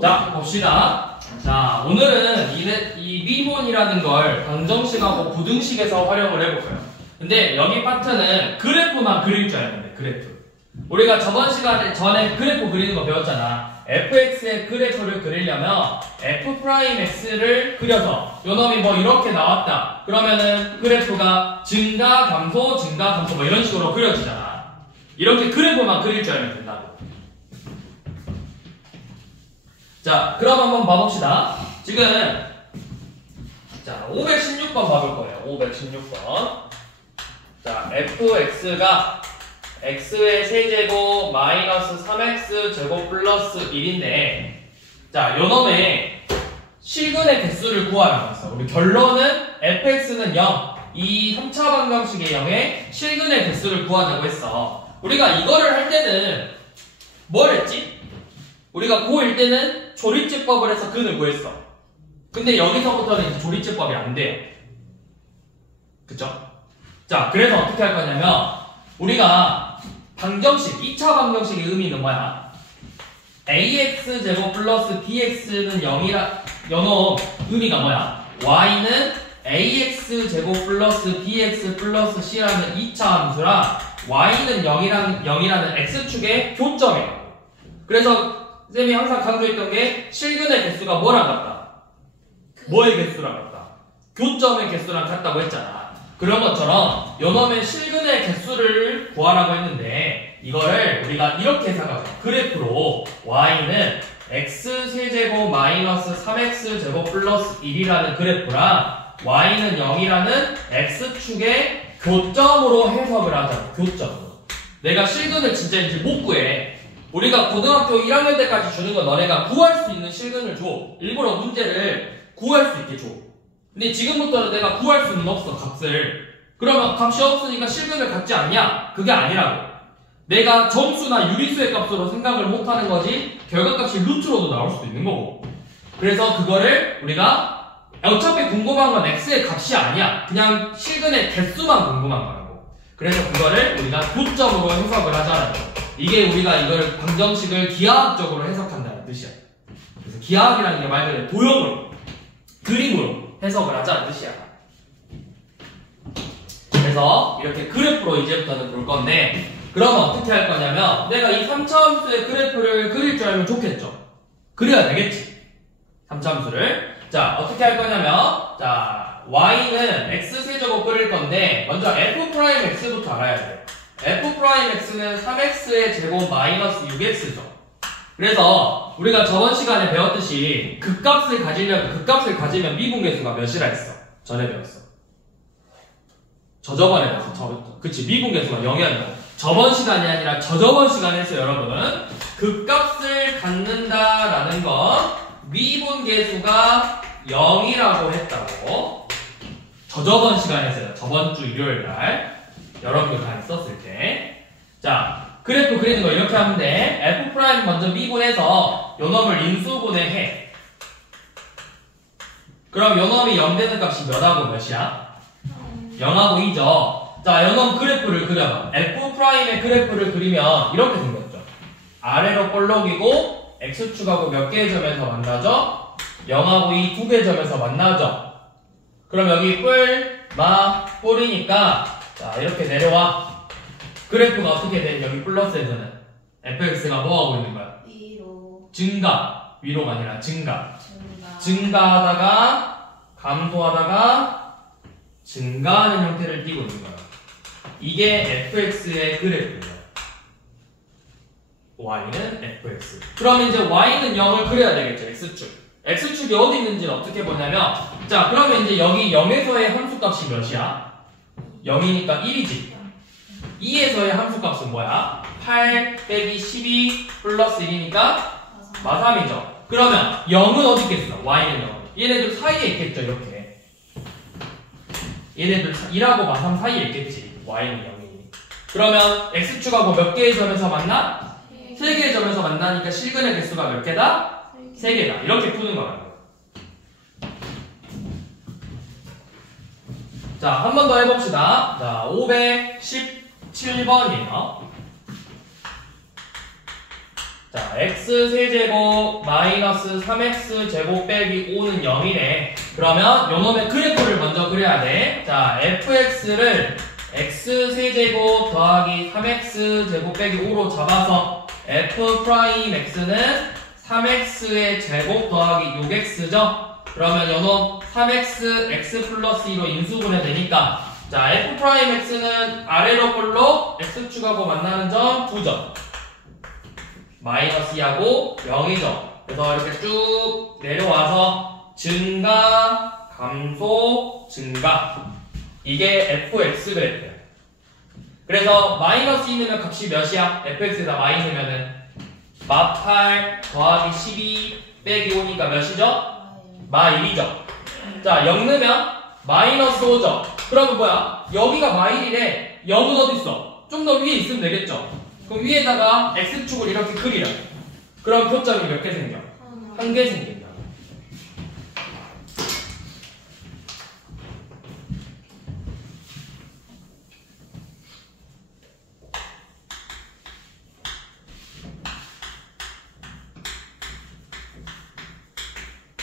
자, 봅시다. 자, 오늘은 이 미분이라는 걸 방정식하고 부등식에서 활용을 해볼까요? 근데 여기 파트는 그래프만 그릴 줄 알면 돼, 그래프. 우리가 저번 시간에 전에 그래프 그리는 거 배웠잖아. fx의 그래프를 그리려면 f'x를 그려서 요놈이 뭐 이렇게 나왔다. 그러면은 그래프가 증가, 감소, 증가, 감소 뭐 이런 식으로 그려지잖아. 이렇게 그래프만 그릴 줄 알면 된다고. 자, 그럼 한번 봐봅시다. 지금 자 516번 봐볼 거예요. 516번. 자, fx가 x의 세제곱 마이너스 3x 제곱 플러스 1인데 자, 요놈의 실근의 개수를 구하라고 했어. 우리 결론은 fx는 0, 이 3차 방정식의 0의 실근의 개수를 구하자고 했어. 우리가 이거를 할 때는 뭘 했지? 우리가 고1 때는 조리제법을 해서 근을 구했어. 근데 여기서부터는 이제 조리제법이 안 돼요. 그쵸? 자, 그래서 어떻게 할 거냐면 우리가 방정식, 2차 방정식의 의미는 뭐야? ax제곱 플러스 bx는 0이라 연어 의미가 뭐야? y는 ax제곱 플러스 bx 플러스 c라는 2차 함수라 y는 0이라는 x축의 교점이라고. 그래서 쌤이 항상 강조했던 게 실근의 개수가 뭐랑 같다? 뭐의 개수랑 같다? 교점의 개수랑 같다고 했잖아. 그런 것처럼 요놈의 실근의 개수를 구하라고 했는데 이거를 우리가 이렇게 해석하죠. 그래프로 y는 x세제곱 마이너스 3x제곱 플러스 1이라는 그래프랑 y는 0이라는 x축의 교점으로 해석을 하자고. 교점으로. 내가 실근을 진짜 이제 못 구해. 우리가 고등학교 1학년 때까지 주는 건 너네가 구할 수 있는 실근을 줘. 일부러 문제를 구할 수 있게 줘. 근데 지금부터는 내가 구할 수는 없어, 값을. 그러면 값이 없으니까 실근을 갖지 않냐? 그게 아니라고. 내가 정수나 유리수의 값으로 생각을 못하는 거지 결과값이 루트로도 나올 수도 있는 거고. 그래서 그거를 우리가 어차피 궁금한 건 x의 값이 아니야. 그냥 실근의 개수만 궁금한 거라고. 그래서 그거를 우리가 교점으로 해석을 하자는 거. 이게 우리가 이걸 방정식을 기하학적으로 해석한다는 뜻이야. 그래서 기하학이라는 게 말 그대로 도형으로, 그림으로 해석을 하자는 뜻이야. 그래서 이렇게 그래프로 이제부터는 볼 건데 그러면 어떻게 할 거냐면 내가 이 3차 함수의 그래프를 그릴 줄 알면 좋겠죠. 그려야 되겠지. 3차 함수를. 자, 어떻게 할 거냐면 자, y는 x세제곱 그릴 건데 먼저 f'x부터 알아야 돼. f'x는 3x의 제곱 마이너스 6x죠. 그래서 우리가 저번 시간에 배웠듯이 극값을 가지면 미분계수가 몇이라 했어? 전에 배웠어. 저저번에 배웠어. 그치, 미분계수가 0이 아니라 저번 시간이 아니라 저저번 시간에 했어요. 여러분, 극값을 갖는다라는 건 미분계수가 0이라고 했다고 저저번 시간에 했어요. 저번 주 일요일날 여러분들 다 있었을 때. 자, 그래프 그리는 거 이렇게 하면 돼. f' 먼저 미분해서 요놈을 인수분해 해. 그럼 요놈이 0 되는 값이 몇하고 몇이야? 0하고 2죠. 자, 요놈 그래프를 그려봐. f'의 그래프를 그리면 이렇게 생겼죠. 아래로 볼록이고 x축하고 몇 개의 점에서 만나죠? 0하고 2 두 개의 점에서 만나죠. 그럼 여기 뿔, 마, 뿔이니까 자, 이렇게 내려와. 그래프가 어떻게 돼? 여기 플러스에서는 fx가 뭐 하고 있는 거야? 위로. 증가. 위로가 아니라 증가. 증가하다가 감소하다가 증가하는 형태를 띠고 있는 거야. 이게 fx의 그래프예요. y는 fx. 그럼 이제 y는 0을 그려야 되겠죠. x축. x축이 어디 있는지는 어떻게 보냐면 자, 그러면 이제 여기 0에서의 함수값이 몇이야? 0이니까 1이지. 2에서의 함수값은 뭐야? 8 빼기 12 플러스 1이니까 마3이죠. 그러면 0은 어디 있겠어? y는 0. 얘네들 사이에 있겠죠. 이렇게. 얘네들 1하고 마3 사이에 있겠지. y는 0이니. 그러면 x축하고 몇 개의 점에서 만나? 3개의 점에서 만나니까 실근의 개수가 몇 개다? 3개다. 이렇게 푸는 거라고. 자, 한 번 더 해봅시다. 자, 517번이에요. 자, x-세제곱 마이너스 3x-제곱 빼기 5는 0이네. 그러면 요놈의 그래프를 먼저 그려야 돼. 자, fx를 x-세제곱 더하기 3x-제곱 빼기 5로 잡아서 f'x는 3x의 제곱 더하기 6x죠? 그러면 요놈 3x, x 플러스 2로 인수분해 되니까 자, f'x는 아래로 볼록 x축하고 만나는 점 2점. 마이너스 2하고 0이죠. 그래서 이렇게 쭉 내려와서 증가, 감소, 증가. 이게 fx 그래프예요. 그래서 마이너스 2 넣으면 값이 몇이야? fx에다 마이 넣으면은 마8 더하기 12 빼기 5니까 몇이죠? 마1이죠. 자, 0 넣으면 마이너스 5죠. 그러면 뭐야? 여기가 마1이래. 0은 어디 있어? 좀 더 위에 있으면 되겠죠? 그럼 위에다가 x축을 이렇게 그리라. 그럼 표점이 몇 개 생겨? 한 개 생긴다.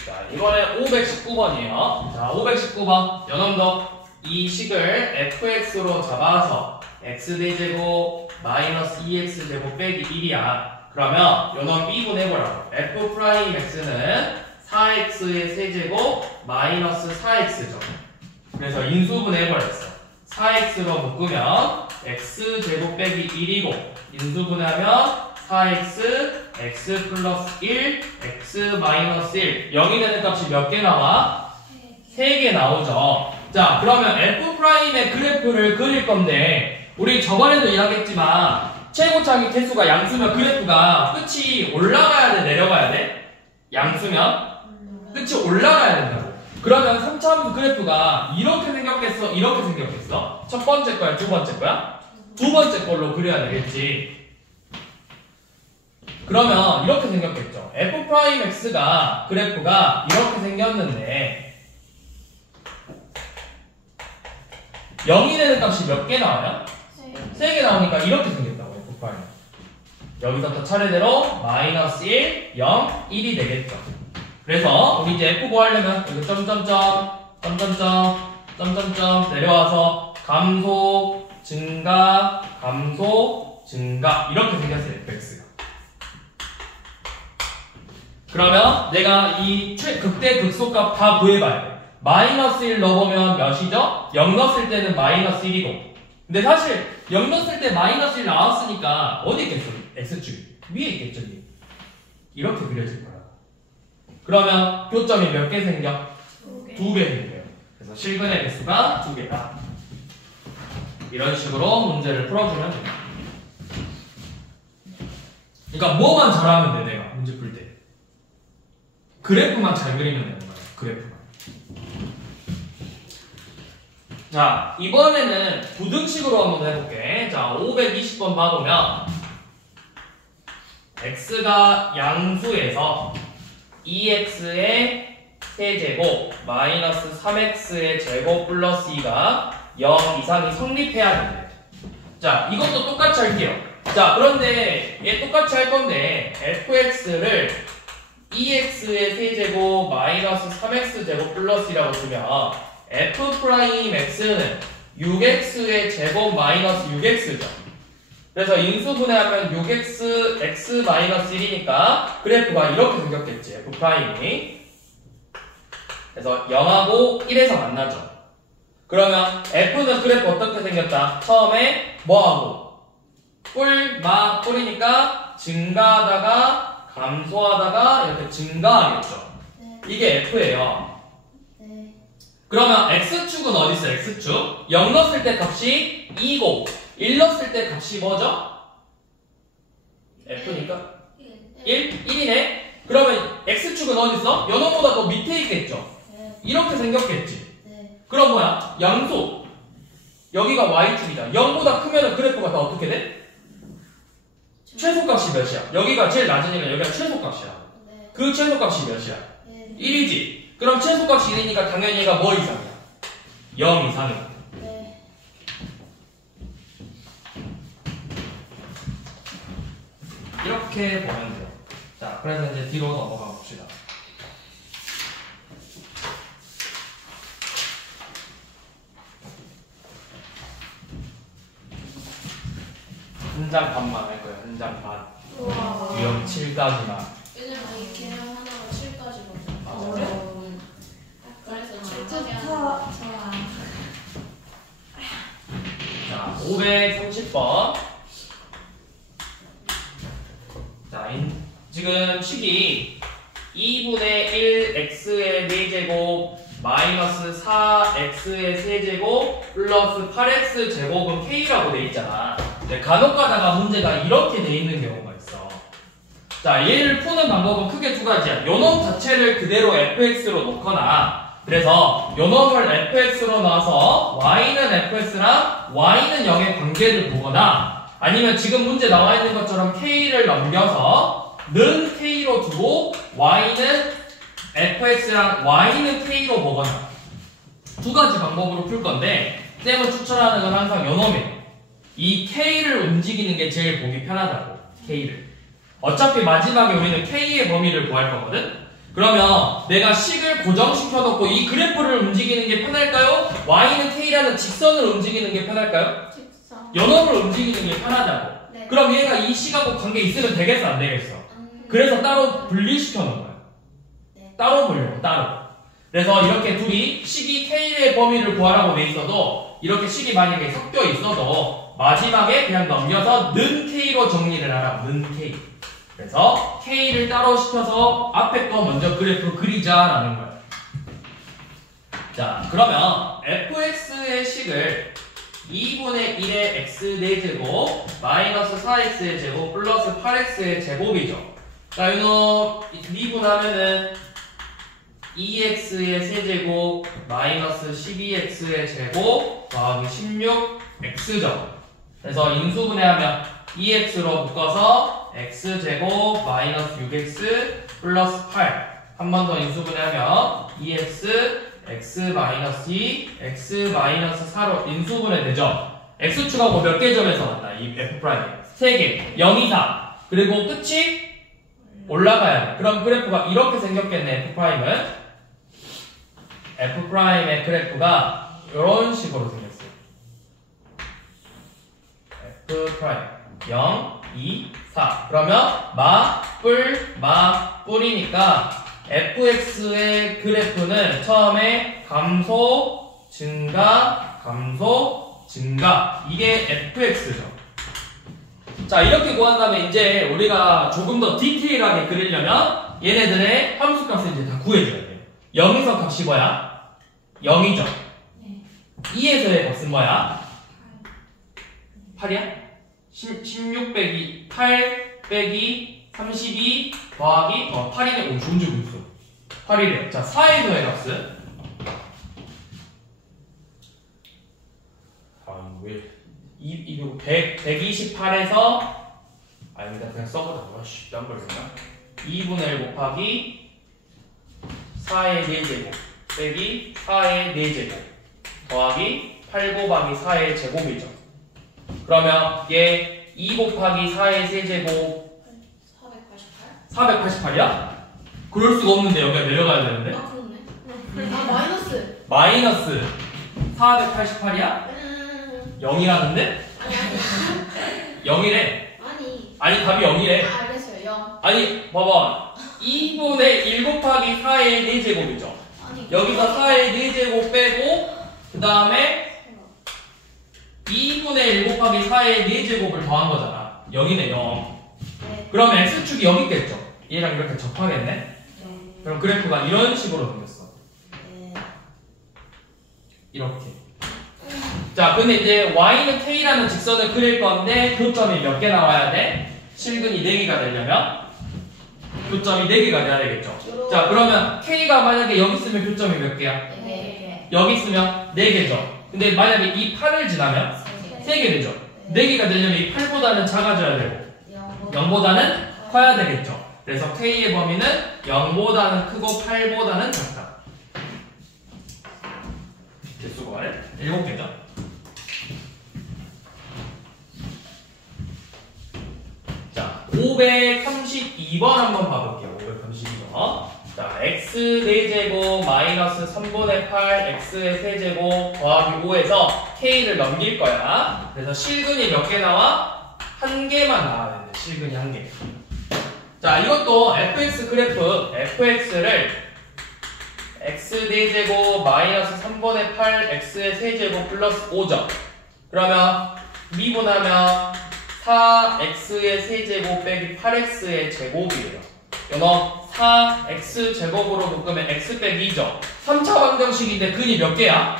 자, 이번에 519번이에요. 자, 519번. 연원도 이 식을 fx로 잡아서 x대제곱 마이너스 2x제곱 빼기 1이야. 그러면 요놈 B분해보라고. f'x는 4x의 세제곱 마이너스 4x죠. 그래서 인수분해해버렸어. 4x로 묶으면 x제곱 빼기 1이고 인수분해하면 4x, x 플러스 1, x 마이너스 1 0이 되는 값이 몇 개 나와? 3개 나오죠. 자, 그러면 f'의 그래프를 그릴 건데 우리 저번에도 이야기했지만 최고차기 개수가 양수면 그래프가 끝이 올라가야 돼? 내려가야 돼? 양수면 끝이 올라가야 된다고. 그러면 3차함수 그래프가 이렇게 생겼겠어? 이렇게 생겼겠어? 첫 번째 거야? 두 번째 거야? 두 번째 걸로 그려야 되겠지. 그러면 이렇게 생겼겠죠. f'x가 그래프가 이렇게 생겼는데 0이 되는 값이 몇 개 나와요? 3개 나오니까 이렇게 생겼다고 f'는. 여기서부터 차례대로 마이너스 1, 0, 1이 되겠죠. 그래서 우리 이제 f 구하려면 여기 점점점 내려와서 감소, 증가, 감소, 증가 이렇게 생겼어요 fx가. 그러면 내가 이 극대 극소값 다 구해봐야 돼. 마이너스 1 넣어보면 몇이죠? 0 넣었을 때는 마이너스 1이고 근데 사실 0 넣었을 때 마이너스 1 나왔으니까 어디 있겠어? x축이 위에 있겠죠. 위에. 이렇게 그려질 거야. 그러면 교점이 몇 개 생겨? 2개 생겨요. 그래서 실근의 개수가 2개다. 이런 식으로 문제를 풀어주면 됩니다. 그러니까 뭐만 잘하면 돼 내가 문제 풀 때. 그래프만 잘 그리면 되는 거야. 그래프만. 자, 이번에는 부등식으로 한번 해볼게. 자, 520번 봐보면 x가 양수에서 2x의 세제곱 마이너스 3x의 제곱 플러스 2가 0 이상이 성립해야 된대. 자, 이것도 똑같이 할게요. 자, 그런데 얘 똑같이 할 건데 fx를 2x의 세제곱 마이너스 3x 제곱 플러스 2라고 두면 f'x는 6x의 제곱 마이너스 6x죠. 그래서 인수분해하면 6x, x 마이너스 1이니까 그래프가 이렇게 생겼겠지, f'이. 그래서 0하고 1에서 만나죠. 그러면 f는 그래프 어떻게 생겼다? 처음에 뭐하고? 뿔이니까 증가하다가 감소하다가 이렇게 증가하겠죠. 네. 이게 f예요. 네. 그러면 x축은 어디 있어? x축 0 넣었을 때 값이 2고 1 넣었을 때 값이 뭐죠? f니까 1이네. 그러면 x축은 어디 있어? 연호보다 더 밑에 있겠죠. 네. 이렇게 생겼겠지. 네. 그럼 뭐야? 양수 여기가 y축이다. 0보다 크면 그래프가 다 어떻게 돼? 최소값이 몇이야? 여기가 제일 낮으니까 여기가 최소값이야. 네. 그 최소값이 몇이야? 네. 1이지. 그럼 최소값이 1이니까 당연히 얘가 뭐 이상이야? 0 이상이야. 네. 이렇게 보면 돼요. 자, 그래서 이제 뒤로 넘어가 봅시다. 한 장 반만 할 거예요. 한 장 반. 우와. 유형 7까지만. 왜냐면 이 개념 하나가 7까지거든. 맞아요. 그래? 그래서 7까지 좋아. 자, 530번. 자, 지금 식이 2분의 1 x의 4제곱 마이너스 4x의 세제곱 플러스 8x 제곱은 k라고 돼 있잖아. 근데 간혹 가다가 문제가 이렇게 돼 있는 경우가 있어. 자, 얘를 푸는 방법은 크게 두 가지야. 요놈 자체를 그대로 fx로 놓거나, 그래서 요놈을 fx로 놔서 y는 fx랑 y는 0의 관계를 보거나, 아니면 지금 문제 나와 있는 것처럼 k를 넘겨서 는 k로 두고 y는 fx랑 y는 k로 보거나, 두 가지 방법으로 풀 건데 쌤은 추천하는 건 항상 요놈이에요. 이 k를 움직이는 게 제일 보기 편하다고. k를 어차피 마지막에 우리는 k의 범위를 구할 거거든. 그러면 내가 식을 고정시켜 놓고 이 그래프를 움직이는 게 편할까요? y는 k라는 직선을 움직이는 게 편할까요? 직선. 요놈을 움직이는 게 편하다고. 네. 그럼 얘가 이 식하고 관계 있으면 되겠어, 안 되겠어? 그래서 따로 분리시켜 놓은 거야. 네. 따로 분류, 따로. 그래서 이렇게 둘이 식이 k의 범위를 구하라고 돼 있어도, 이렇게 식이 만약에 섞여 있어도 마지막에 그냥 넘겨서 는 k로 정리를 하라고. 는 k. 그래서 k를 따로 시켜서 앞에 거 먼저 그래프 그리자라는 거야. 자, 그러면 fx의 식을 2분의 1의 x 4제곱 마이너스 4x의 제곱 플러스 8x의 제곱이죠. 자, 이놈 미분하면은 2x의 세제곱 마이너스 12x의 제곱 더하기 16x죠. 그래서 인수분해하면 2x로 묶어서 x제곱 마이너스 6x 플러스 8. 한 번 더 인수분해하면 2x x 마이너스 2 x 마이너스 4로 인수분해 되죠. x축하고 몇 개 점에서 왔다. 이 f 프라임 3개 0, 2, 4. 그리고 끝이 올라가야 돼. 그럼 그래프가 이렇게 생겼겠네. f 프라임은 f 프라임의 그래프가 이런 식으로 생겼어요. f 프라임 0, 2, 4. 그러면 마, 뿔이니까 fx의 그래프는 처음에 감소, 증가, 감소, 증가. 이게 fx죠. 자, 이렇게 구한 다음에 이제 우리가 조금 더 디테일하게 그리려면 얘네들의 함수값을 이제 다 구해줘야 돼요. 0에서 값이 뭐야? 0이죠. 네. 2에서의 값은 뭐야? 8이야? 16 빼기 8 빼기 32 더하기 8이네. 오, 좋은 줄 있어. 8이래요. 자, 4에서의 값은? 왜? 128에서 아닙니다. 그냥 써보자. 아씨, 딴 걸로. 2분의 1 곱하기 4의 4제곱 빼기 4의 4제곱 더하기 8 곱하기 4의 제곱이죠. 그러면 얘 2 곱하기 4의 세제곱 488? 488이야? 그럴 수가 없는데 여기가 내려가야 되는데? 아, 그렇네. 아, 마이너스. 마이너스 488이야? 0이라는데? 아니. 0이래. 아니. 아니, 답이 0이래. 아, 알겠어요. 0. 아니, 봐봐. 2분의 1 곱하기 4의 4제곱이죠. 아니. 여기서 4의 4제곱 빼고, 그 다음에 2분의 1 곱하기 4의 4제곱을 더한 거잖아. 0이네, 0. 네. 그러면 x축이 여기 있겠죠? 얘랑 이렇게 접하겠네? 네. 그럼 그래프가 이런 식으로 생겼어. 네. 이렇게. 자, 근데 이제 y는 k라는 직선을 그릴 건데 교점이 몇 개 나와야 돼? 실근이 4개가 되려면 교점이 4개가 돼야 되겠죠. 자, 그러면 k가 만약에 여기 있으면 교점이 몇 개야? 네. 여기 있으면 4개죠. 근데 만약에 이 8을 지나면 3개 되죠. 4개가 되려면 이 8보다는 작아져야 되고 0보다는 커야 되겠죠. 그래서 k의 범위는 0보다는 크고 8보다는 작다. 개수가 7개죠. 자, 5 532번 한번 봐볼게요. 532번. 자, x 4제곱 마이너스 3분의 8 x의 세제곱 더하기 5에서 k를 넘길 거야. 그래서 실근이 몇 개 나와? 한 개만 나와야 되는데 실근이 한 개. 자, 이것도 fx 그래프 fx를 x 4제곱 마이너스 3분의 8 x의 세제곱 플러스 5점. 그러면 미분하면 4x의 세제곱 빼기 8x의 제곱이에요. 연어 4x 제곱으로 묶으면 x 빼기 2죠. 3차 방정식인데 근이 몇 개야?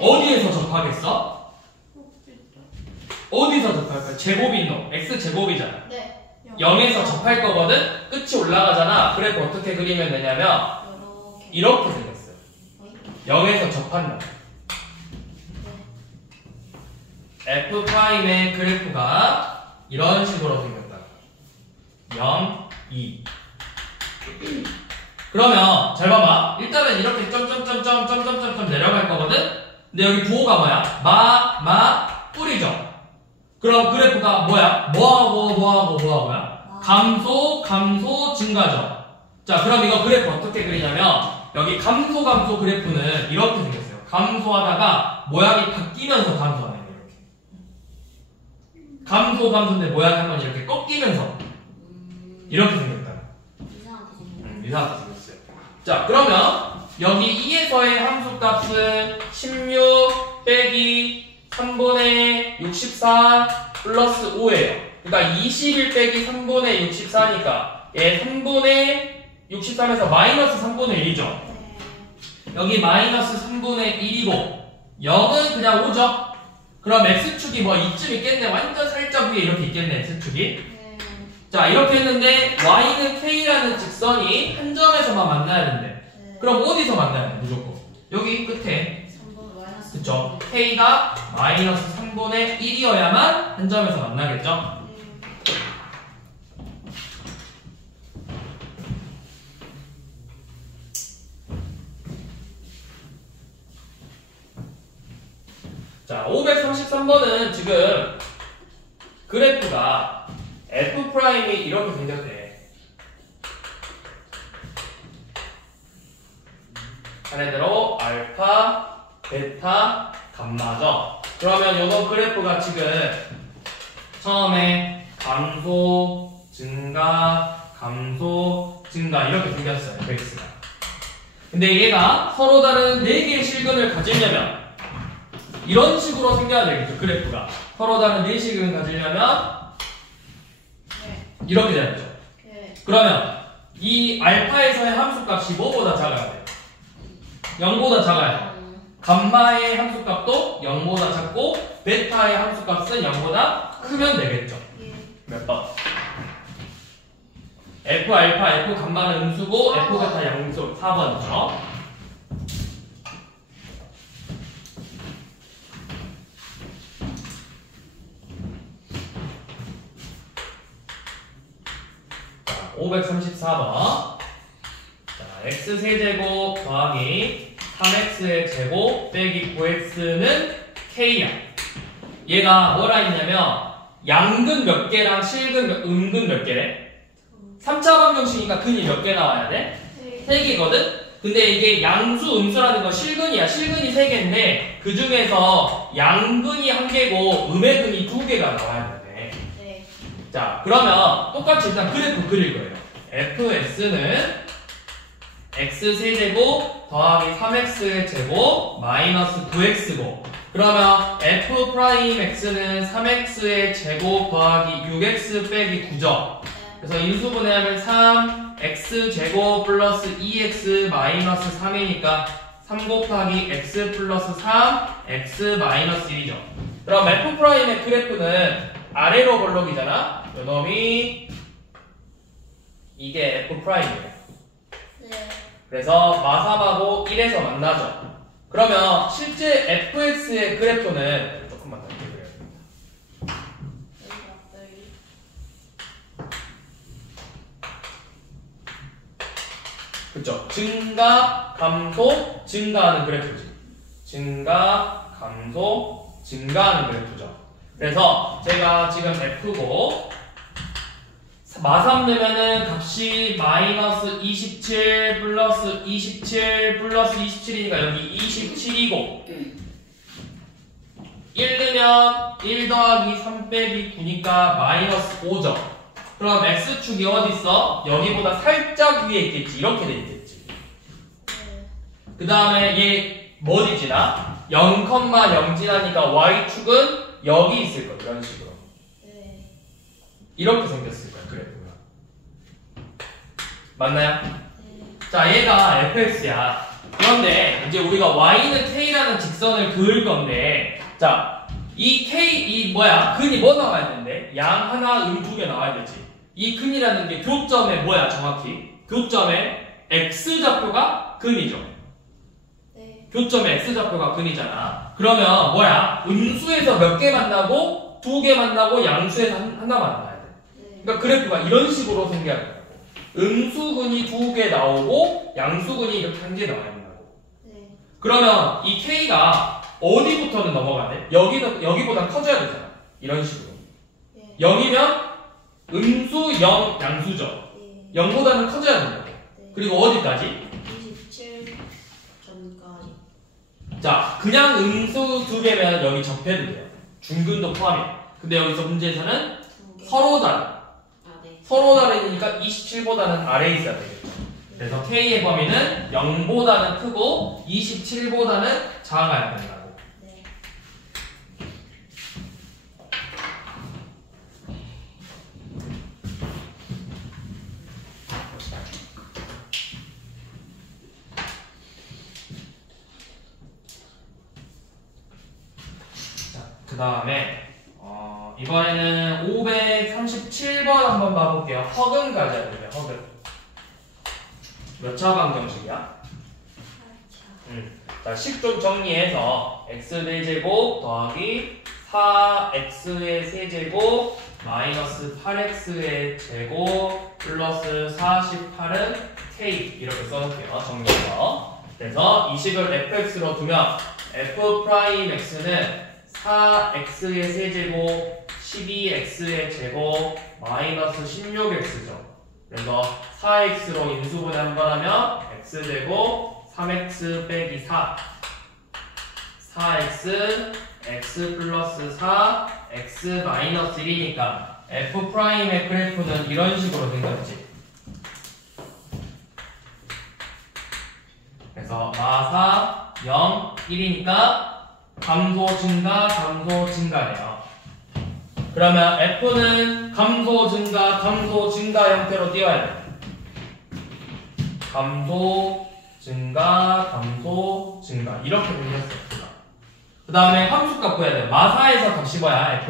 어디에서 접하겠어? 어디서 접할 거야? 제곱인 놈. x 제곱이잖아. 네. 0에서 접할 거거든? 끝이 올라가잖아. 그래프 어떻게 그리면 되냐면 이렇게 생겼어요. 0에서 접한다. F'의 그래프가 이런 식으로 생겼다. 0, 2. 그러면 잘 봐봐. 일단은 이렇게 점점점점 내려갈 거거든? 근데 여기 부호가 뭐야? 뿌리죠? 그럼 그래프가 뭐야? 뭐하고야? 감소, 증가죠? 자, 그럼 이거 그래프 어떻게 그리냐면 여기 감소 그래프는 이렇게 생겼어요. 감소하다가 모양이 바뀌면서 감소하는 거예요. 이렇게. 감소인데 모양이 한번 이렇게 꺾이면서 이렇게 생겼다. 이상하게 생겼어요. 자, 그러면 여기 2에서의 함수값은 16 빼기 3분의 64 플러스 5예요. 그러니까 21 빼기 3분의 64니까 얘 3분의 63에서 마이너스 3분의 1이죠. 여기 마이너스 3분의 1이고 0은 그냥 5죠. 그럼 x축이 뭐 이쯤 있겠네. 완전 살짝 위에 이렇게 있겠네. x축이. 자, 이렇게 했는데 y는 k라는 직선이 한 점에서만 만나야 된대. 그럼 어디서 만나야 돼? 무조건 여기 끝에. 그쵸? k가 마이너스 3분의 1이어야만 한 점에서 만나겠죠? 자, 533번은 지금 그래프가 F'이 이렇게 생겼대. 차례대로 알파, 베타, 감마죠. 그러면 요거 그래프가 지금 처음에 감소, 증가, 감소, 증가 이렇게 생겼어요. Fx가. 근데 얘가 서로 다른 4개의 실근을 가지려면 이런 식으로 생겨야 되겠죠. 그래프가 서로 다른 4 실근을 가지려면 이렇게 되겠죠. 그러면 이 알파에서의 함수값이 뭐보다 작아야 돼? 0보다 작아야 돼. 감마의 함수값도 0보다 작고 베타의 함수값은 0보다 크면 되겠죠. 몇 번? F 알파, F 감마는 음수고 F 베타 양수 4번이죠. 자, 534번. 자, x 세제곱 더하기 3x의 제곱 빼기 9x는 k야. 얘가 뭐라 했냐면 양근 몇 개랑 실근 음근 몇 개래? 3차 방정식이니까 근이 몇 개 나와야 돼? 3개거든? 근데 이게 양수, 음수라는 건 실근이야. 실근이 3개인데 그 중에서 양근이 1개고 음의 근이 2개가 나와야 되네. 네. 자, 그러면 똑같이 일단 그래프 그릴 거예요. fs는 x 세제곱 더하기 3x의 제곱 마이너스 9x고 그러면 f'x는 3x의 제곱 더하기 6x 빼기 9죠. 그래서 인수분해하면 3 x제곱 플러스 2x 마이너스 3이니까 3 곱하기 x 플러스 3 x 마이너스 1이죠. 그럼 f'의 그래프는 아래로 볼록이잖아. 요놈이 이게 f'이에요. 네. 그래서 마삼하고 1에서 만나죠. 그러면 실제 fx의 그래프는 조금만 더 이렇게 그려야 됩니다. 그쵸? 증가, 감소, 증가하는 그래프지. 증가, 감소, 증가하는 그래프죠. 그래서 제가 지금 F고 마3 넣으면은 값이 마이너스 27 플러스 27 플러스 27이니까 여기 27이고 1 넣으면 1 더하기 3 빼기 9니까 마이너스 5죠. 그럼 x축이 어디 있어? 여기보다 살짝 위에 있겠지. 이렇게 돼 있겠지. 그 다음에 얘 어디 지나? 0,0 지나니까 y축은 여기 있을 거야. 이런 식으로. 이렇게 생겼을 거야. 그래프가. 맞나요? 자, 얘가 fx야. 그런데 이제 우리가 y는 k라는 직선을 그을 건데, 자, 이 k, 이 뭐야? 근이 뭐 나와야 되는데? 양 하나, 음 두 개 나와야 되지. 이 근이라는 게 교점에 뭐야, 정확히? 교점에 x좌표가 근이죠. 교점에 x좌표가 근이잖아. 그러면 뭐야? 음수에서 몇 개 만나고, 두 개 만나고, 양수에서 하나 만나야 돼. 그러니까 그래프가 이런 식으로 생겨야 된다고. 음수근이 두 개 나오고, 양수근이 이렇게 한 개 나와야 된다고. 그러면 이 k가 어디부터는 넘어가야 돼? 여기보다 커져야 되잖아. 이런 식으로. 0이면 음수 0 양수죠. 0보다는 커져야 된다고. 그리고 어디까지? 27 전까지. 자, 그냥 음수 두 개면 여기 접해도 돼요. 중근도 포함해. 근데 여기서 문제에서는 서로 다른. 서로 다르니까 27보다는 아래에 있어야 되겠죠. 그래서 k의 범위는 0보다는 크고 27보다는 작아야 된다고. 그 다음에 이번에는 537번 한번 봐볼게요. 허근 가져야 돼요. 허근. 몇 차 방정식이야? 자, 식 좀 정리해서 x4제곱 더하기 4x의 세제곱 마이너스 8x의 제곱 플러스 48은 k 이렇게 써놓을게요. 정리해서. 그래서 이 식을 fx로 두면 f'x는 4x의 세제곱 12x의 제곱 마이너스 16x죠. 그래서 4x로 인수분해 한번 하면 x제곱 3x 빼기 4 4x x 플러스 4 x 마이너스 1이니까 f'의 그래프는 이런 식으로 생겼지. 그래서 마4 0 1이니까 감소 증가 감소 증가네요. 그러면 f는 감소 증가 형태로 띄워야 돼. 감소 증가 이렇게 생겼어요. 그 다음에 함수값 구해야 돼. 마사에서 값이 뭐야?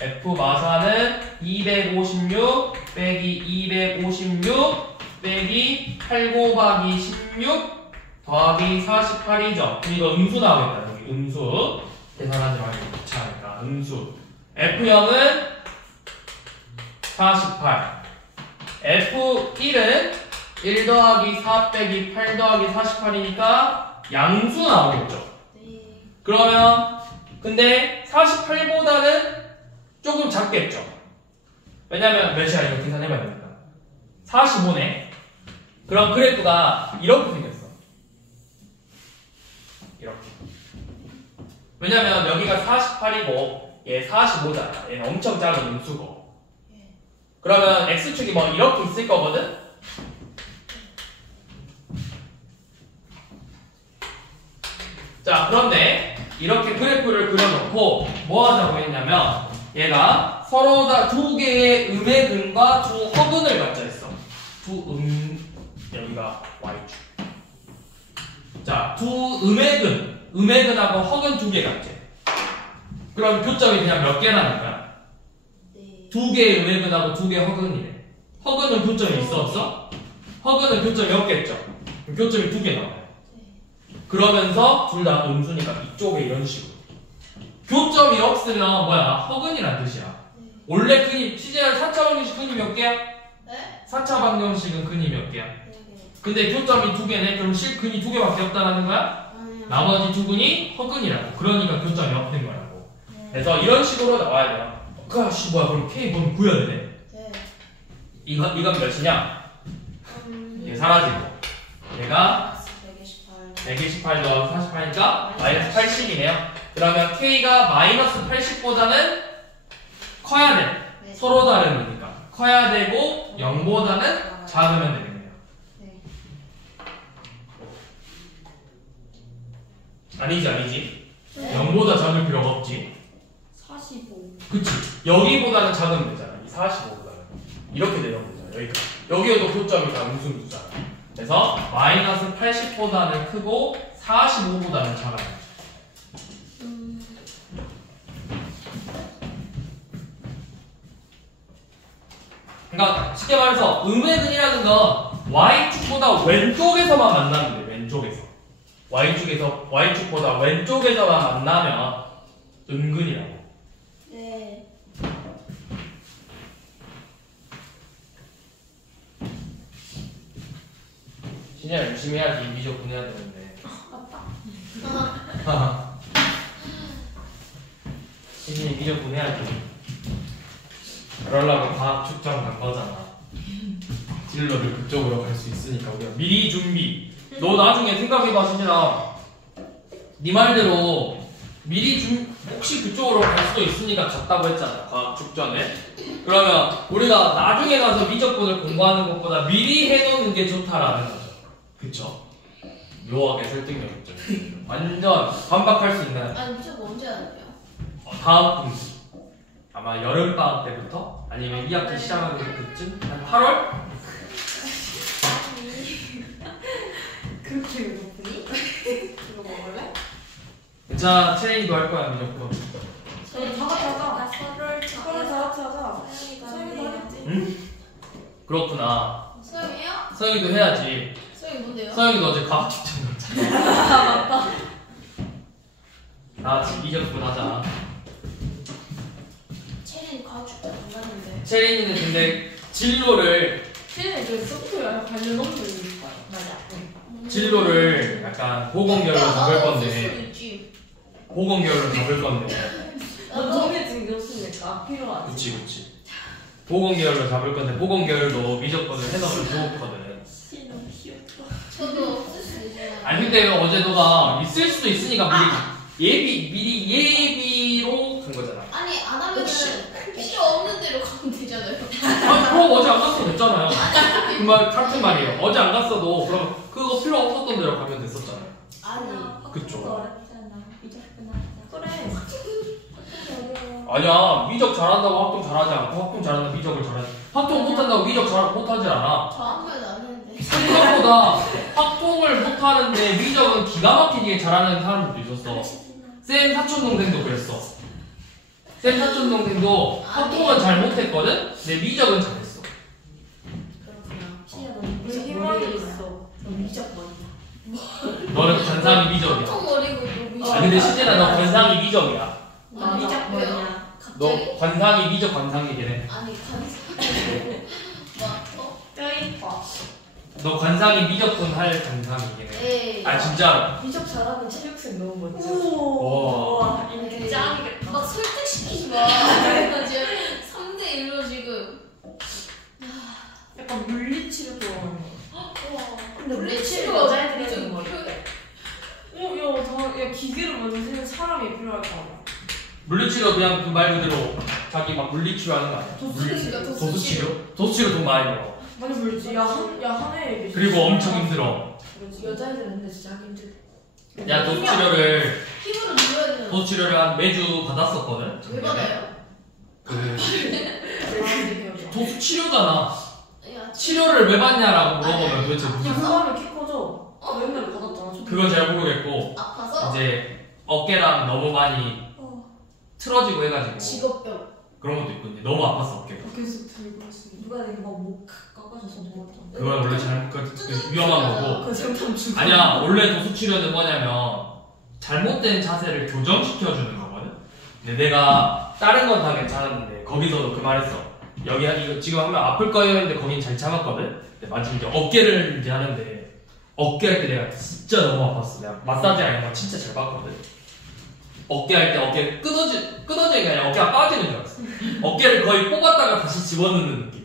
f 마사는 256 빼기 256 빼기 8 곱하기 16 더하기 48이죠. 이거 음수 나오겠다. 여기 음수. 계산하지 말고 귀찮으니까 음수. F0은 48. F1은 1 더하기 4 빼기 8 더하기 48이니까 양수 나오겠죠. 그러면 근데 48보다는 조금 작겠죠. 왜냐면 몇이야? 이거 계산해봐야 됩니다. 45네. 그럼 그래프가 이렇게 생겼어. 이렇게. 왜냐면 여기가 48이고 얘 45잖아. 얘는 엄청 작은 음수고. 그러면 x축이 뭐 이렇게 있을 거거든? 자, 그런데 이렇게 그래프를 그려놓고 뭐 하자고 했냐면 얘가 서로 다 두 개의 음의 근과 두 허근을 갖자 했어. 여기가 y축. 자, 두 음의 근하고 허근 두 개 같지? 그럼 교점이 그냥 몇 개라는 거야? 두 개의 음의 근하고 두 개의 허근이래. 허근은 교점이 있어 없어? 허근은 교점이 없겠죠? 교점이 두 개 나와요. 그러면서 둘 다 음수니까 이쪽에 이런 식으로. 교점이 없으면 뭐야? 허근이란 뜻이야. 원래 근이 시제는 4차 방정식 근이 몇 개야? 네? 4차 방정식은 근이 몇 개야? 근데 교점이 두 개네? 그럼 실근이 두 개밖에 없다는 거야? 나머지 두 근이 허근이라고. 그러니까 교점이 없는 거라고. 그래서 이런 식으로 나와야 돼요. 뭐야? 그럼 K 범위 구해야 되네? 이건 몇이냐? 얘 사라지고 얘가 128 더하기 48이니까 마이너스 80이네요. 그러면 K가 마이너스 80보다는 커야 돼. 네. 서로 다른 거니까 커야 되고 0보다는 작으면 되겠네요. 네. 아니지. 네. 0보다 작을 필요가 없지. 45. 그치. 여기보다는 작으면 되잖아. 이 45보다는. 이렇게 내려오면 되잖아. 여기에도 교점이 다 무슨 두잖아. 그래서 마이너스 80보다는 크고 45보다는 작아요. 그러니까 쉽게 말해서 음외근이라는 건 y축보다 왼쪽에서만 만나면 돼. 왼쪽에서. y축보다 왼쪽에서만 만나면 은근이라고. 네. 진짜 열심히 해야지 미적 분해야 되는데. 맞다. 신이 미적 분해야지. 그러려고 과학 축전 간 거잖아. 진로를 그쪽으로 갈 수 있으니까 우리가 미리 준비. 너 나중에 생각해봐, 신진아. 네 말대로 혹시 그쪽으로 갈 수도 있으니까 갔다고 했잖아, 과학 축전에. 그러면 우리가 나중에 가서 미적분을 공부하는 것보다 미리 해놓는 게 좋다라는 거죠. 그쵸? 묘하게 설득력 있죠. 완전 반박할 수 있는. 아니 미적 언제 하는데요? 다음 분기. 아마 여름방학 때부터? 아니면 2학기 시작하는 그쯤? 한 8월? 그렇게 높으니? 이거 먹을래? 자, 트레이닝도 할 거야, 미적분. 저희 다 같이 하자. 서로를 다 같이 하자. 서영이도 하겠지. 응? 그렇구나. 서영이요? 서영이도 해야지. 서영이 뭔데요? 서영이도 어제 과학 축전 갔잖아. 맞다. 다 같이 미적분 하자. 체린 과학축제 안 갔는데. 체린이는 근데 진로를 쟤는 소프트웨어 관련 너무 있는 거야. 맞아. 진로를 약간 보건계열로 잡을 건데 있지. 보건계열로 잡을 건데 넌 정해진 게 없으니까 필요하지. 그치 보건계열로 잡을 건데 보건계열도 미적분을 해놓으면 좋거든. 싫어. 저도 없을 수 있어요. 아니 근데 어제 너가 있을 수도 있으니까 미리 예비로 간 거잖아. 아니 안 하면은 필요 없는 대로 가면 되잖아요. 아니 그럼 어제 안 갔어도 됐잖아요. 그 말 같은 말이에요. 어제 안 갔어도 그럼 그거 필요 없었던 대로 가면 됐었잖아요. 아니. 그쵸. 어렵잖아. 미적분 하자. 그래. 아니야 미적 잘한다고 학동 잘하지 않고 학동 잘한다고 미적을 잘하지. 학동 못한다고 미적 못하지 않아. 저 아무 말도 안 했는데. 생각보다 학동을 못하는데 미적은 기가 막히게 잘하는 사람들도 있었어. 쌤 사촌 동생도 그랬어. 쌤 사촌 동생도 학동은 잘 못했거든. 근데 미적은 잘했어. 그렇구나. 시야 우리 너 희망이 있어. 너 미적 머리야. 너는 관상이 미적이야. 통 머리고 이거 미적. 아 근데 실제로 너 관상이 미적이야. 너 미적 머리야. 너 갑자기? 관상이 미적 관상이긴 해. 아니 관상. 뭐? 뼈이뻐. 너 관상이 미적분 할 관상이긴 해. 에이. 아 진짜. 미적 잘하면 체육생 너무 멋져. 우와. 이거 에이. 짱이겠다. 막 설득시키지 마. 나 지금 3대 1로 지금. 약간 물리치료 좋아하는 거. 근데 물리치료 여자애들이 좀 하는 머리. 필요해. 야, 기계를 만드는 사람이 필요할 거 아니야. 물리치료 그냥 그 말 그대로 자기 막 물리치료 하는 거 아니야? 도수치료, 도수치료? 도수치료 돈 많이 벌어. 많이 물지. 한 해에 그리고 엄청 힘들어. 여자애들은 근데 진짜 하기 힘들대. 야 도수치료를 힘으로 눌러야 되는. 도수치료를 한 매주 받았었거든. 왜 받아요? 그 야, 도수치료잖아. 야, 치료를 왜 받냐라고 물어보면 도대체 무슨 그 사람이 키 커져. 맨날 받았잖아. 그건 잘 모르겠고 아파서? 이제 어깨랑 너무 많이 틀어지고 해가지고 직업병. 그런 것도 있고 이제 너무 아팠어 어깨가. 계속 들고 있어. 누가 내가 막목 깎아줘서 누웠잖아. 그건 원래 그 위험한 거고. 그 생각 죽어. 아니야 원래 도수치료는 뭐냐면 잘못된 자세를 교정시켜주는 거거든. 근데 내가 다른 건 다 괜찮았는데 거기서도 그 말했어. 여기 이거 지금 하면 아플 거예요 했는데 거긴 잘 참았거든. 근데 마침 이제 어깨를 이제 하는데 어깨 할 때 내가 진짜 너무 아팠어. 내가 마사지 하는 거 진짜 잘 받거든. 어깨 할 때 어깨 끊어지는 게 아니라 어깨가 빠지는 줄 알았어. 어깨를 거의 뽑았다가 다시 집어넣는 느낌.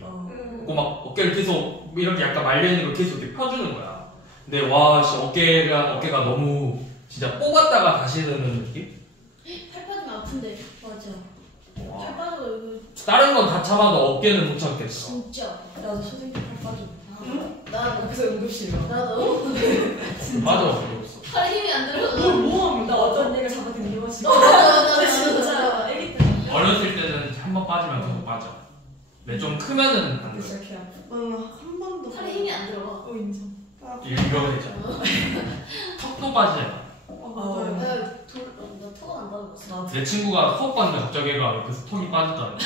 그리고 막 어깨를 계속 이렇게 약간 말려있는 걸 계속 이렇게 펴주는 거야. 근데 와, 씨, 어깨가 너무 진짜 뽑았다가 다시 드는 느낌? 팔 빠지면 아픈데. 맞아. 와. 팔 빠져도 이거 다른 건 다 참아도 어깨는 못 참겠어. 진짜. 나도 선생님 팔 빠져. 응? 나도. 그래서 응급실이야. 나도. 맞아, 어렵어. 팔 힘이 안 들어서. 뭐? 나 어떤 애가 잡아당겨가지고. 나도 진짜 애기 때. 어렸을 때는 한 번 빠지면 계속 빠져. 근데 좀 크면은 안 돼. 진짜 개 아파. 한 번도 팔에 힘이 안 들어가. 인정. 이거 되잖아. 턱도 빠지잖아. 맞아요. 나 토가 안 나고. 내 친구가 수업 받는데 갑자기 얘가 옆에서 턱이 빠졌다는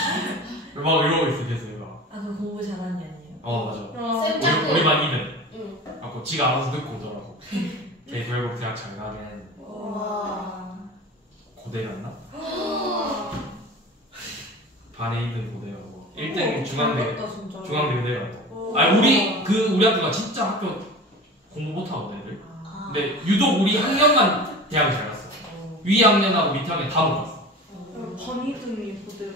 막 이러고 있어 계속 얘가. 아, 그 공부 잘하는 게 아니에요. 맞아. 쌤 짱구. 우리만 이는. 응. 갖고 지가 알아서 듣고 오더라고. 걔 결국 대학 잘 가긴 했는데. 와. 고대 갔나? 반에 있는 고대라고. 1등 중앙대 진짜. 고대 갔고. 아니 우리 학교가 진짜 학교 공부 못하거든 애들. 아. 근데 유독 우리 학년만 대학을 잘 갔어. 위 학년하고 밑 학년 다 못 갔어. 반이등이 고대라.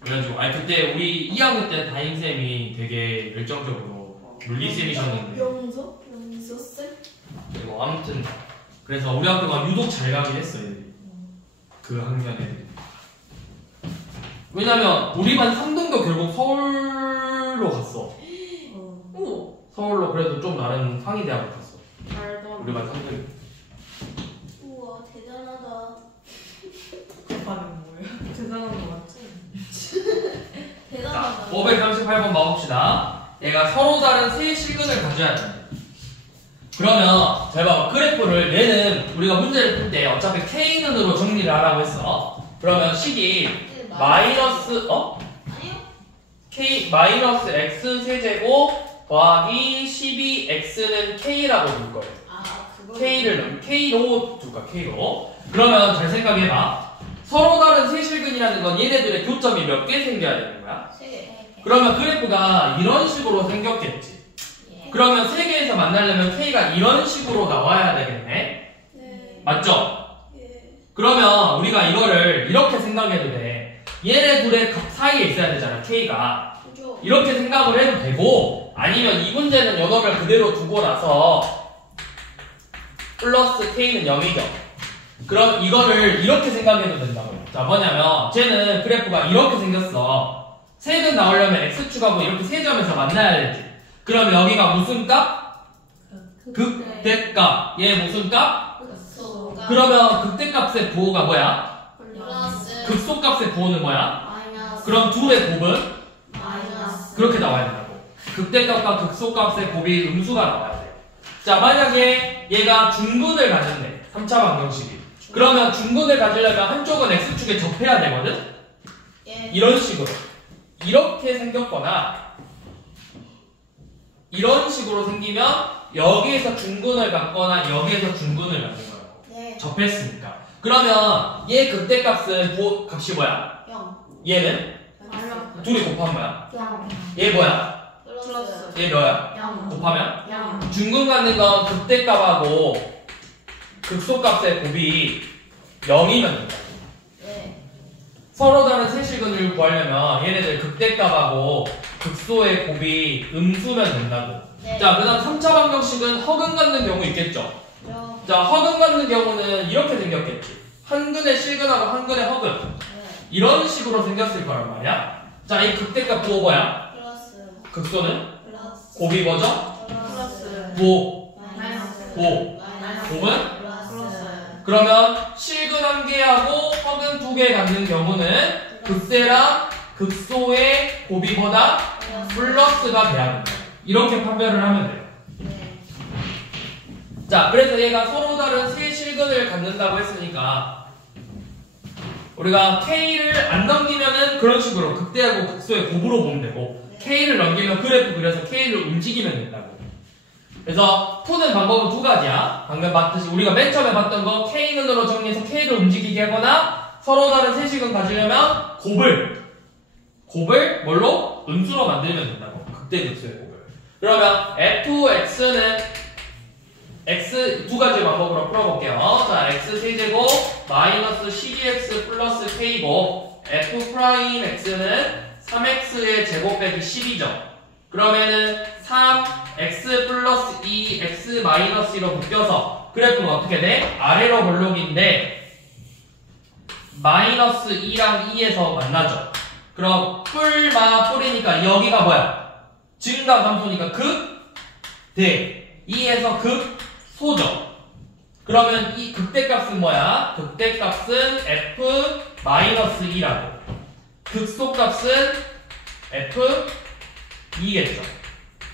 그래가지고 아니 그때 우리 2학년 때 담임쌤이 되게 열정적으로 물리쌤이셨는데 영서 쌤? 뭐 아무튼 그래서 우리 학교가 유독 잘 가긴 했어 애들이. 그 학년 애들이. 왜냐면 우리 반 3등도 결국 서울로 갔어. 오. 서울로 그래도 좀 나름 상위 대학을 갔어. 말도 안 우리 반 3등. 우와 대단하다. 반은 뭐예요? 대단한 거 맞지? 자, 대단하다. 538번 봐봅시다. 얘가 서로 다른 세 실근을 가져야 된다. 그러면 잘 봐. 그래프를 얘는 우리가 문제를 풀 때 어차피 K는으로 정리를 하라고 했어. 그러면 식이 마이너스 아니요. K 마이너스 X 세제곱 더하기 12X는 K라고 둘 거예요. 아 그거. K로 둘까 K로. 그러면 잘 생각해봐. 서로 다른 세 실근이라는 건 얘네들의 교점이 몇 개 생겨야 되는 거야? 세 개. 그러면 그래프가 이런 식으로 생겼겠지. 예. 그러면 세 개에서 만나려면 K가 이런 식으로 나와야 되겠네? 네. 맞죠? 예. 그러면 우리가 이거를 이렇게 생각해도 돼. 얘네 둘의 값 사이에 있어야 되잖아, K가. 그죠. 이렇게 생각을 해도 되고, 아니면 이 문제는 요놈을 그대로 두고 나서 플러스 K는 0이죠. 그럼 이거를 이렇게 생각해도 된다고요. 자, 뭐냐면 쟤는 그래프가 이렇게 생겼어. 색은 나오려면 X축하고 이렇게 세 점에서 만나야 되지. 그럼 여기가 무슨 값? 극대값. 얘 무슨 값? 극소가. 그러면 극대값의 부호가 뭐야? 플러스. 극소값의 부호는 뭐야? 마이너스. 그럼 둘의 곱은? 마이너스. 그렇게 나와야 된다고. 극대값과 극소값의 곱이 음수가 나와야 돼요. 자, 만약에 얘가 중근을 가졌네. 3차 방정식이. 그러면 중근을 가지려면 한쪽은 X축에 접해야 되거든? 예. 이런 식으로. 이렇게 생겼거나 이런 식으로 생기면 여기에서 중근을 갖거나 여기에서 중근을 갖는 거예요. 네. 접했으니까. 그러면 얘 극대값은 값이 뭐야? 0. 얘는? 마이너스. 둘이 곱하면 뭐야? 0. 얘 뭐야? 플러스. 얘 뭐야? 0. 곱하면? 0. 중근 갖는 건 극대값하고 극소값의 곱이 0이면 된다. 네. 서로 다른 세실근을 구하려면 얘네들 극대값하고 극소의 곱이 음수면 된다고. 네. 자, 그 다음 3차 방정식은 허근 갖는 경우 있겠죠? 요. 자, 허근 갖는 경우는 이렇게 생겼겠지. 한 근의 실근하고 한 근의 허근. 네. 이런 식으로 생겼을 거란 말이야. 자, 이 극대값 부호 뭐야? 플러스. 극소는? 플러스. 곱이 뭐죠? 플러스. 부호. 마이너스. 곱. 마이너스. 곱은? 플러스. 그러면 실근 한 개하고 허근 두 개 갖는 경우는 극세랑 극소의 곱이보다 플러스가 돼야 된다. 이렇게 판별을 하면 돼요. 네. 자, 그래서 얘가 서로 다른 세 실근을 갖는다고 했으니까 우리가 K를 안 넘기면은 그런 식으로 극대하고 극소의 곱으로 보면 되고 K를 넘기면 그래프 그려서 K를 움직이면 된다고. 그래서 푸는 방법은 두 가지야. 방금 봤듯이 우리가 맨 처음에 봤던 거 K는으로 정리해서 K를 움직이게 하거나 서로 다른 세식은 가지려면 곱을 뭘로? 음수로 만들면 된다고. 극대 극소의 곱을. 그러면 Fx는 X 두 가지 방법으로 풀어볼게요. 자, X 세제곱 마이너스 12X 플러스 K곱 F 프라임 X는 3X의 제곱 빼기 10이죠. 그러면은 3x 플러스 2 x 마이너스 2로 묶여서 그래프가 어떻게 돼? 아래로 볼록인데 마이너스 2랑 2에서 만나죠. 그럼 뿔이니까 여기가 뭐야? 증가 감소니까 극, 대 2에서 극, 소죠. 그러면 이 극대값은 뭐야? 극대값은 f 마이너스 2라고. 극소값은 f 2겠죠.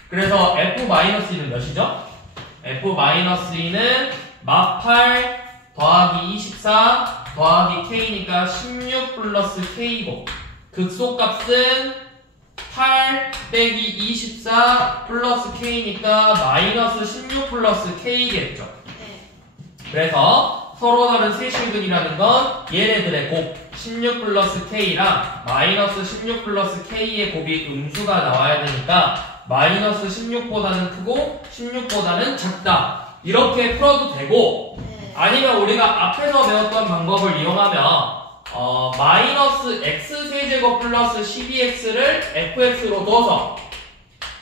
그래서 f-2는 몇이죠? f-2는 마8 더하기 24 더하기 k니까 16 플러스 k고 극소값은 8 빼기 24 플러스 k니까 마이너스 16 플러스 k겠죠. 네. 그래서 서로 다른 세실근이라는 건 얘네들의 곱 16 플러스 k랑 마이너스 16 플러스 k의 곱이 음수가 나와야 되니까 마이너스 16보다는 크고 16보다는 작다. 이렇게 풀어도 되고 네. 아니면 우리가 앞에서 배웠던 방법을 이용하면 마이너스 x세제곱 플러스 12x를 fx로 둬서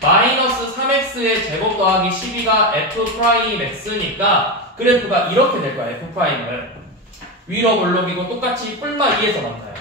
마이너스 3x의 제곱 더하기 12가 f'x니까 그래프가 이렇게 될 거야. f'을 위로 볼록이고 똑같이 뿔마 위에서 만나요.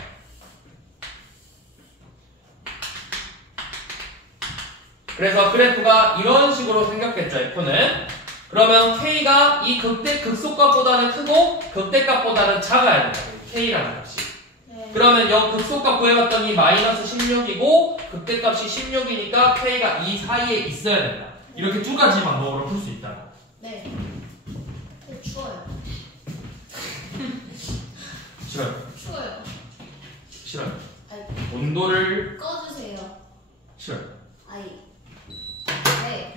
그래서 그래프가 이런 식으로 생겼겠죠. f는 그러면 k가 이 극소값보다는 크고 극대값보다는 작아야 된다. k라는 값이. 네. 그러면 여 극소값 구해봤더니 마이너스 16이고 극대값이 16이니까 k가 이 사이에 있어야 된다. 이렇게 두 가지 방법으로 풀 수 있다. 네. 네, 추워요. 싫어요. 추워요. 싫어요. 아이, 온도를 꺼주세요. 싫어요. 아이. 네.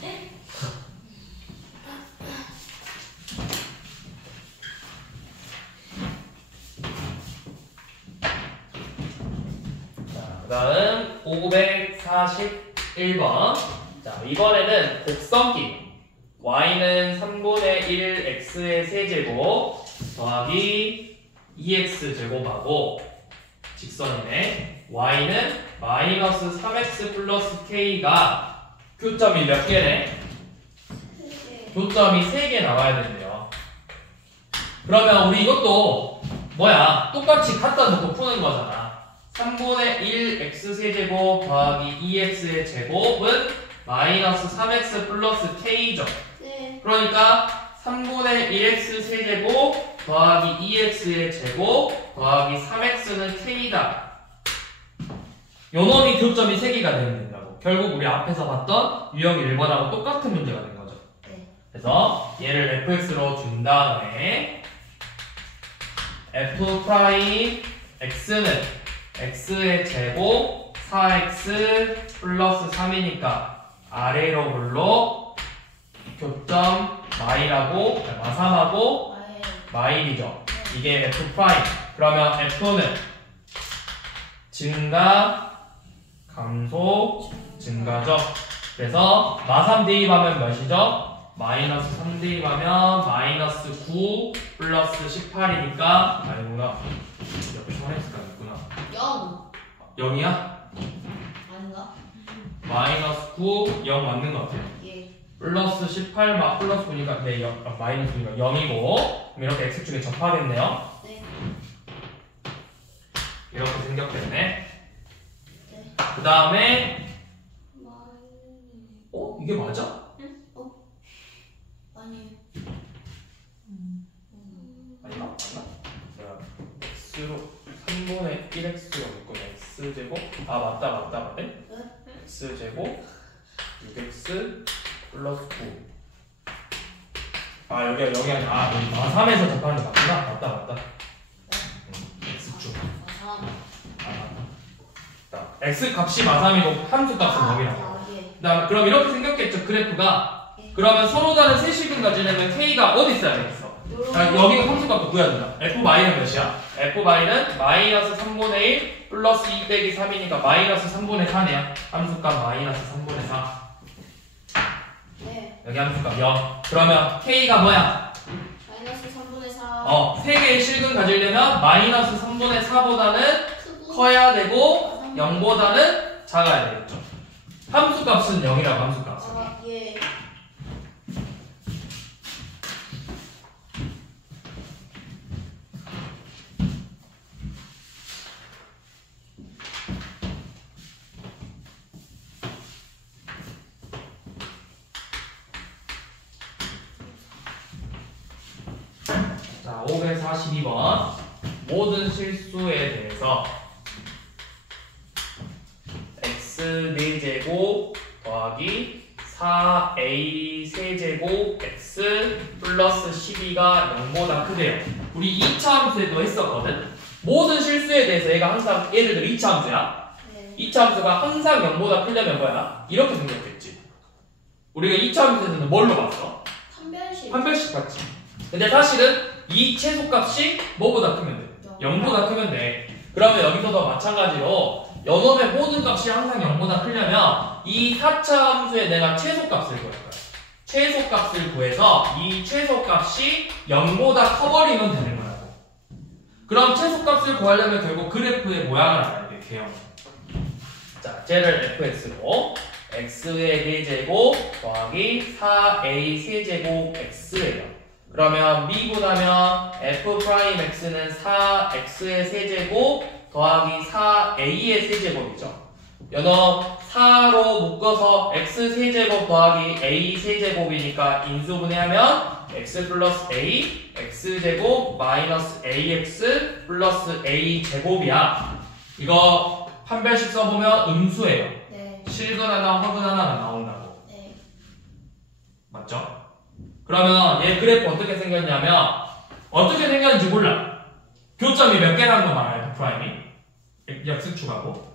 땡큐. 자, 그다음 541번. 자, 이번에는 곱성기. y는 3분의 1 x의 세제곱 더하기 2x 제곱하고 직선이네. y는 마이너스 3x 플러스 k가 교점이 몇 개네? 교점이 3개 나와야 된대요. 그러면 우리 이것도 뭐야? 똑같이 갖다 놓고 푸는 거잖아. 3분의 1 x세제곱 더하기 2x의 제곱은 마이너스 3x 플러스 k죠. 네. 그러니까 3분의 1x 세제곱 더하기 2x의 제곱 더하기 3x는 k다. 요놈이 교점이 3개가 되면 된다고. 결국 우리 앞에서 봤던 유형 1번하고 똑같은 문제가 된 거죠. 네. 그래서 얘를 fx로 준 다음에 f' x는 x의 제곱 4x 플러스 3이니까 아래로 볼록 교점 마일하고 마삼하고 아예. 마일이죠. 이게 f'. 그러면 f는 증가, 감소, 증가죠. 그래서 마3 대입하면 몇이죠? 마이너스 3 대입하면 마이너스 9 플러스 18이니까 아니구나. 옆에 3x가 있구나. 0. 0이야? 아닌가? 마이너스 9, 0 맞는 것 같아요. 예. 플러스 18, 플러스 9니까, 네, 마이너스 9니까 0이고, 그럼 이렇게 x축에 접하겠네요. 네. 이렇게 생겼겠네. 네. 그 다음에, 마이. 이게 맞아? 아니. 아닌가? 맞나? 자, x로, 3분의 1x로 묶으면 x제곱? 아, 맞다. 네? x제곱, 6x, 플러스 9. 아, 여기 아니야. 여기 3에서 접하는 게 맞구나? 맞다. x축. 자, x 값이 마3이고 함수 값은 0이라고. 예. 그럼 이렇게 생겼겠죠, 그래프가. 예. 그러면 서로 다른 세실근 가지려면 k가 어디 있어야 되겠어? 자, 여기가 함수 값도 구해야 된다. f'는 몇이야? f'는 마이너스 3분의 1 플러스 2 빼기 3이니까 마이너스 3분의 4네요. 함수값 마이너스 3분의 4. 네. 여기 함수값 0. 그러면 k가 뭐야? 마이너스 3분의 4. 3개의 실근 가지려면 마이너스 3분의 4보다는 크고. 커야 되고 0보다는 작아야 되겠죠. 함수값은 0이라고 함수값은. 예. 자, 542번. 모든 실수에 대해서 x 4제곱 더하기 4a 세제곱 x 플러스 12가 0보다 크대요. 우리 2차 함수에도 했었거든. 모든 실수에 대해서 얘가 항상 예를 들어 2차 함수야. 네. 2차 함수가 항상 0보다 크려면 뭐야? 이렇게 생겼겠지. 우리가 2차 함수에서는 뭘로 봤어? 판별식. 판별식 봤지. 근데 사실은 이 최소값이 뭐보다 크면 돼? 0보다 크면 돼. 그러면 여기서도 마찬가지로 연놈의 모든 값이 항상 0보다 크려면 이 4차 함수에 내가 최소값을 구할 거야. 최소값을 구해서 이 최소값이 0보다 커버리면 되는 거라고. 그럼 최소값을 구하려면 결국 그래프의 모양을 알아야 돼. 개형. 자, 쟤를 fx로 x의 4제곱 더하기 4a 세제곱 x예요. 그러면 미분하면 f'x는 4x의 세제곱 더하기 4a의 세제곱이죠. 연어 4로 묶어서 x 세제곱 더하기 a 세제곱이니까 인수분해하면 x 플러스 a, x제곱 마이너스 ax 플러스 a 제곱이야. 이거 판별식 써보면 음수예요. 네. 실근 하나, 허근 하나가 나온다고. 네. 맞죠? 그러면 얘 그래프 어떻게 생겼냐면 어떻게 생겼는지 몰라. 교점이 몇 개라는 거 말아요. F'이 약수축하고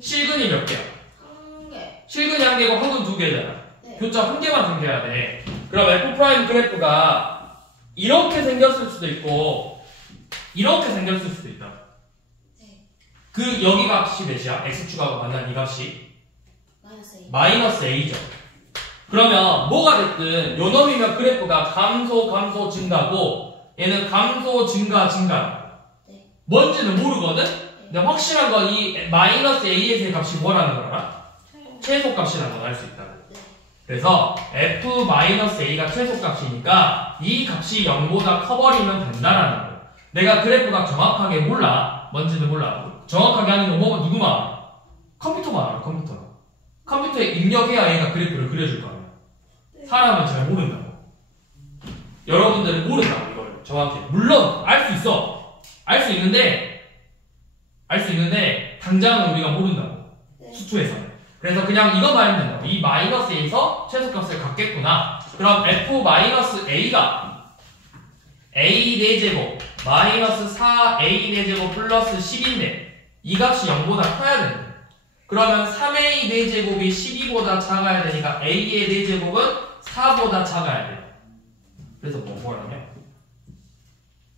실근이 몇 개야? 한 개. 실근이 한 개고 허근 두 개잖아. 네. 교점 한 개만 생겨야 돼. 그럼 F' 그래프가 이렇게 생겼을 수도 있고 이렇게 생겼을 수도 있다. 네. 그 여기 값이 몇이야? x축하고 만난 이 값이 마이너스 A. 마이너스 a죠. 그러면 뭐가 됐든 요 놈이면 그래프가 감소 증가고 얘는 감소 증가. 네. 뭔지는 모르거든? 근데 확실한 건 이 마이너스 a의 값이 뭐라는 걸 알아? 최소값이라는 걸 알 수 있다고. 네. 그래서 f-a가 최소값이니까 이 값이 0보다 커버리면 된다라는 거야. 내가 그래프가 정확하게 몰라. 뭔지는 몰라. 정확하게 하는 건 뭐, 누구만 알아? 컴퓨터만 알아. 컴퓨터에 입력해야 얘가 그래프를 그려줄 거 아니야. 사람은 잘 모른다고. 여러분들은 모른다고 이걸 정확히. 물론 알 수 있어. 알 수 있는데 당장은 우리가 모른다고. 네. 수초에서는. 그래서 그냥 이것만 하면 된다고. 이 마이너스에서 최소값을 갖겠구나. 그럼 f-a가 a 4제곱 마이너스 4a 4제곱 플러스 10인데 이 값이 0보다 커야 된다. 그러면 3a 4제곱이 12보다 작아야 되니까 a의 4제곱은 4보다 작아야 돼요. 그래서 뭐라냐?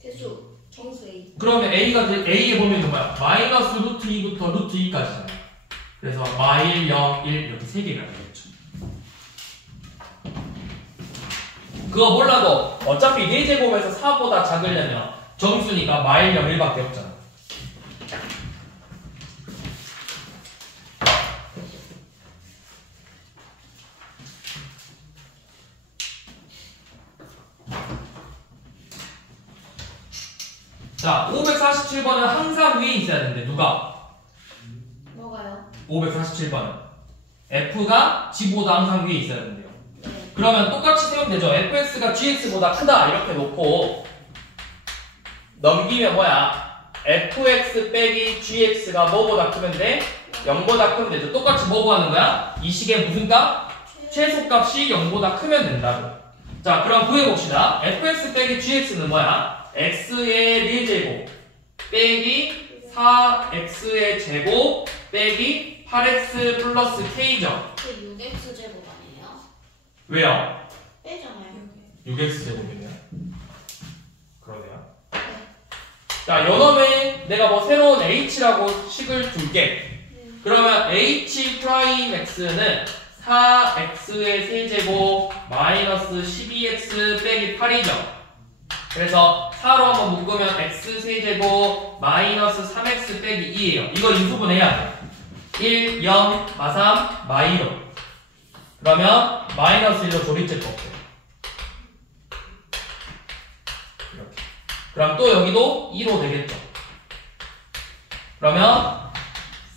대수. 정수 A. 그러면 a의 범위는 뭐야? 마이너스 루트 2부터 루트 2까지잖아. 그래서 마일, 0, 1 이렇게 3개가 되겠죠. 그거 몰라도 어차피 4제곱에서 4보다 작으려면 정수니까 마일, 0, 1밖에 없잖아. 자, 547번은 항상 위에 있어야 되는데 누가? 뭐가요? 547번은 f가 g보다 항상 위에 있어야 된대요. 네. 그러면 똑같이 세우면 되죠. fx가 gx보다 크다 이렇게 놓고 넘기면 뭐야? fx 빼기 gx가 뭐보다 크면 돼? 0보다 크면 되죠. 똑같이 뭐 구하는 거야? 이 식의 무슨 값? 최소값이 0보다 크면 된다고. 자, 그럼 구해봅시다. fx 빼기 gx는 뭐야? x의 4제곱 빼기 4x의 제곱 빼기 8x 플러스 k죠. 그 6x 제곱 아니에요? 왜요? 빼잖아요. 6x 제곱이네요. 그러네요. 자, 요놈에 내가 뭐 새로운 h라고 식을 둘게. 그러면 h 프라임 x는 4x의 세제곱 마이너스 12x 빼기 8이죠. 그래서 4로 한번 묶으면 x 세제곱 마이너스 3x 빼기 2예요. 이거 인수분해야 돼. 1, 0, 마3, 마2로. 그러면 마이너스 1로 조립제 거 없어요. 이렇게. 그럼 또 여기도 2로 되겠죠. 그러면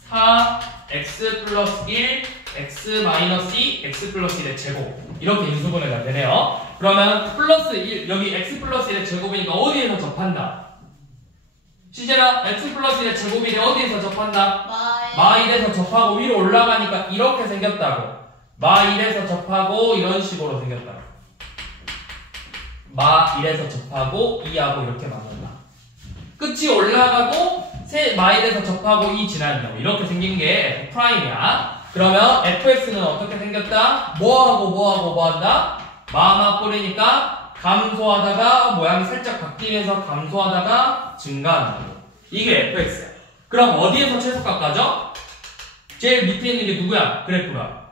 4x 플러스 1, x 마이너스 2, x 플러스 1의 제곱. 이렇게 인수분해가 되네요. 그러면 플러스 1, 여기 x 플러스 1의 제곱이니까 어디에서 접한다? 시제가 x 플러스 1의 제곱이 어디에서 접한다? 마1에서 접하고 위로 올라가니까 이렇게 생겼다고. 마1에서 접하고 이런 식으로 생겼다고. 마1에서 접하고 2하고 이렇게 만난다. 끝이 올라가고 마1에서 접하고 2 지나간다고. 이렇게 생긴 게 F'이야. 그러면 fx는 어떻게 생겼다? 뭐하고 뭐하고 뭐한다? 마마 뿌리니까 감소하다가 모양이 살짝 바뀌면서 감소하다가 증가한다고. 이게 fx야. 그럼 어디에서 최소값까죠? 제일 밑에 있는 게 누구야? 그래프가.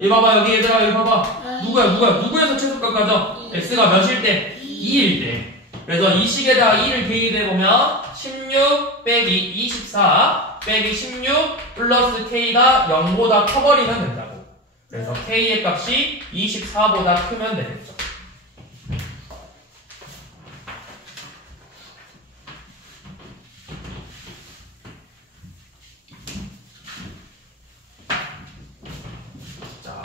이 봐봐, 여기 얘들아, 여기 봐봐. 누구에서 최소값까죠? x가 몇일 때? 2일 때. 그래서 이 식에다가 2를 대입해보면 16 빼기 24 빼기 16 플러스 k가 0보다 커버리면 된다고. 그래서 k의 값이 24보다 크면 되겠죠. 자,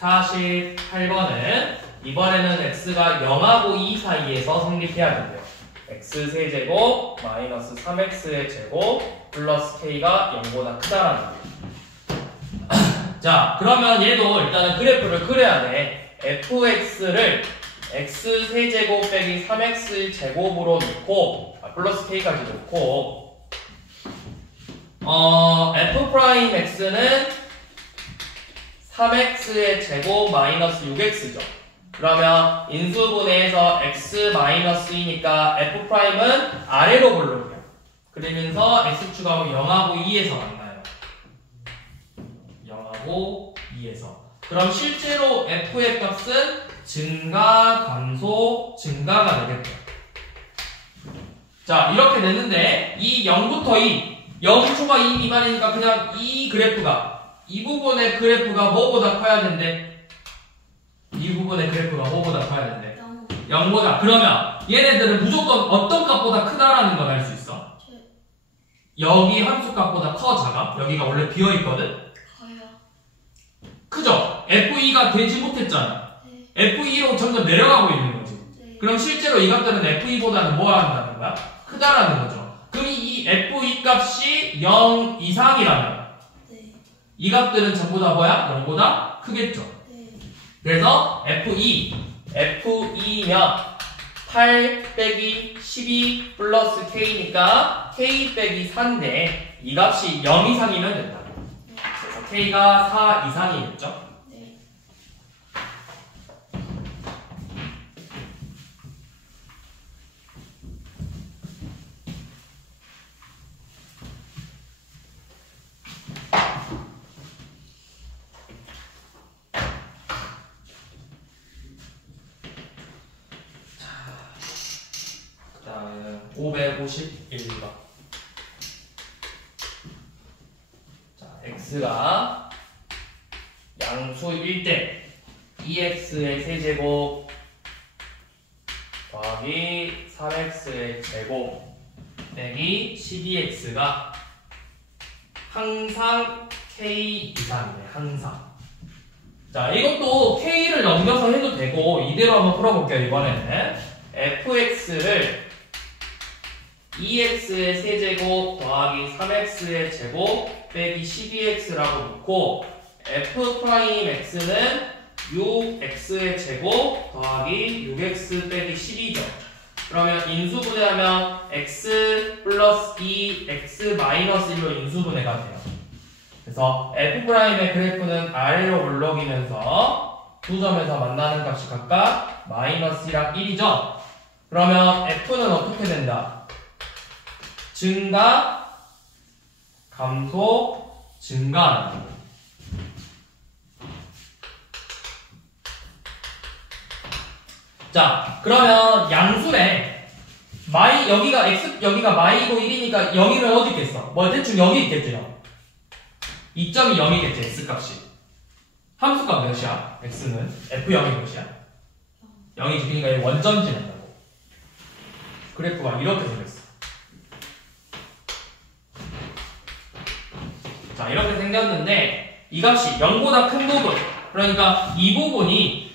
548번은 이번에는 x가 0하고 2 사이에서 성립해야 된대요. x 세제곱 마이너스 3x의 제곱 플러스 k가 0보다 크다라는 거예요. 자, 그러면 얘도 일단은 그래프를 그려야 돼. fx를 x 세제곱 빼기 3x 제곱으로 놓고 플러스 k까지 놓고 f'x는 3x의 제곱 마이너스 6x죠. 그러면 인수분해에서 x-2니까 f'은 아래로 볼록이야. 그러면서 x축하고 0하고 2에서 만나요. 0하고 2에서. 그럼 실제로 f의 값은 증가, 감소, 증가가 되겠죠. 자, 이렇게 됐는데 이 0부터 2, 0초가 2 미만이니까 그냥 이 그래프가, 이 부분의 그래프가 뭐보다 커야 된대? 이 부분의 그래프가 뭐보다 커야 된대? 0보다. 그러면 얘네들은 무조건 어떤 값보다 크다라는 걸 알 수 있어. 여기 함수값보다 커, 작아? 여기가 원래 비어있거든? 크죠? F2가 되지 못했잖아. F2로 점점 내려가고 있는 거지. 그럼 실제로 이 값들은 F2보다는 뭐 한다는 거야? 크다라는 거죠. 그럼 이 F2 값이 0 이상이라면 이 값들은 전부 다 뭐야? 0보다 크겠죠. 그래서 F2면 8 빼기 12 플러스 K니까 K 빼기 4인데 이 값이 0 이상이면 된다고. 그래서 K가 4 이상이겠죠. 그 다음은 551번. 자, x가 양수일 때 2x의 세제곱 더하기 3x의 제곱 빼기 12x가 항상 k 이상이네. 항상. 자, 이것도 k를 넘겨서 해도 되고 이대로 한번 풀어볼게요. 이번에는 fx를 2x의 세제곱 더하기 3x의 제곱 빼기 12x라고 놓고 f'x는 6x의 제곱 더하기 6x 빼기 12죠. 그러면 인수분해하면 x 플러스 2, x 마이너스 1로 인수분해가 돼요. 그래서 f'의 그래프는 아래로 올라오면서 두 점에서 만나는 값이 각각 마이너스랑 1이죠. 그러면 f는 어떻게 된다? 증가, 감소, 증가. 자, 그러면 양수래. 여기가 마이고 1이니까 0이면 어디 있겠어? 뭐 대충 여기 있겠죠. 2점이 0이겠지, x값이. 함수값 몇이야? x는 f0이 몇이야? 0이지. 그러니까 얘 원점 지낸다고. 그래프가 이렇게 생겼어. 자, 이렇게 생겼는데 이 값이 0보다 큰 부분, 그러니까 이 부분이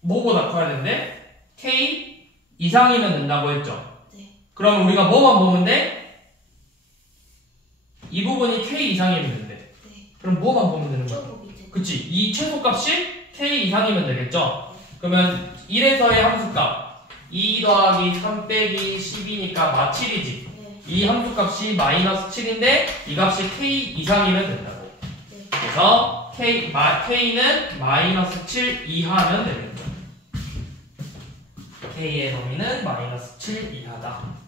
뭐보다 커야 되는데 k 이상이면 된다고 했죠. 네. 그럼 우리가 뭐만 보면 돼? 이 부분이 k 이상이면 된대. 네. 그럼 뭐만 보면 되는 거야? 조금 밑에. 그치, 이 최소값이 k 이상이면 되겠죠. 그러면 1에서의 함수값 2 더하기 3 빼기 10이니까 마 7이지. 네. 이 함수값이 마이너스 7인데 이 값이 k 이상이면 된다고. 네. 그래서 k는 마이너스 7 이하면 되겠죠. k의 범위는 마이너스 7 이하다.